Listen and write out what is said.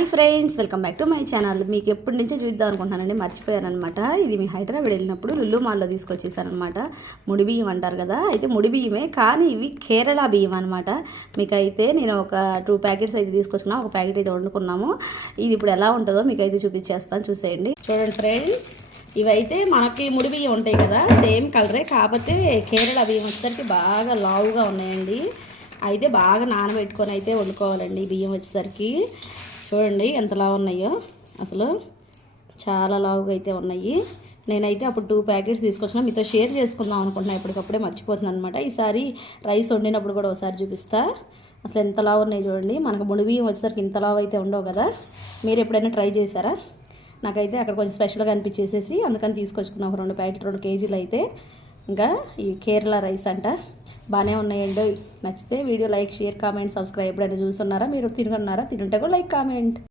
Hi friends, welcome back to my channel. మీకు ఎప్పటి నుంచో చూద్దాం అనుకుంటున్నానండి, మర్చిపోయారనమాట. ఇది మీ హైదరాబాద్ వెళ్ళినప్పుడు లుల్లు మాల్లో తీసుకొచ్చేసారనమాట. ముడి బియ్యం అంటారు కదా, అయితే ముడి బియ్యమే కానీ ఇవి కేరళ బియ్యం అనమాట. మీకైతే నేను ఒక 2 ప్యాకెట్స్ అయితే తీసుకొచ్చుకున్నా, ఒక ప్యాకెట్ అయితే వండుకున్నాము. ఇది ఇప్పుడు ఎలా ఉంటుందో మీకైతే చూపించేస్తాను, చూసేయండి. చూడండి ఫ్రెండ్స్, ఇవైతే మనకి ముడి బియ్యం ఉంటాయి కదా, సేమ్ కలరే, కాకపోతే కేరళ బియ్యం వచ్చేసరికి బాగా లావుగా ఉన్నాయండి. అయితే బాగా నానబెట్టుకొని అయితే వండుకోవాలండి. బియ్యం వచ్చేసరికి చూడండి ఎంత లావు ఉన్నాయో, అసలు చాలా లావుగా అయితే ఉన్నాయి. నేనైతే అప్పుడు 2 ప్యాకెట్స్ తీసుకొచ్చిన, మీతో షేర్ చేసుకుందాం అనుకుంటున్నా, ఎప్పటికప్పుడే మర్చిపోతున్నాను అనమాట. ఈసారి రైస్ వండినప్పుడు కూడా ఒకసారి చూపిస్తా. అసలు ఎంత లావు ఉన్నాయి చూడండి. మనకు ముడి బియ్యం వచ్చేసరికి ఇంత లావు అయితే ఉండవు కదా. మీరు ఎప్పుడైనా ట్రై చేశారా? నాకైతే అక్కడ కొంచెం స్పెషల్గా అనిపించేసేసి అందుకని తీసుకొచ్చుకున్నాం ఒక 2 ప్యాకెట్, 2 కేజీలు అయితే. ఇంకా ఈ కేరళ రైస్ అంట, బాగానే ఉన్నాయండి. నచ్చితే video like, share, comment, subscribe. ఎప్పుడైనా చూస్తున్నారా? మీరు తినుకున్నారా? తినుంటే కూడా లైక్, కామెంట్.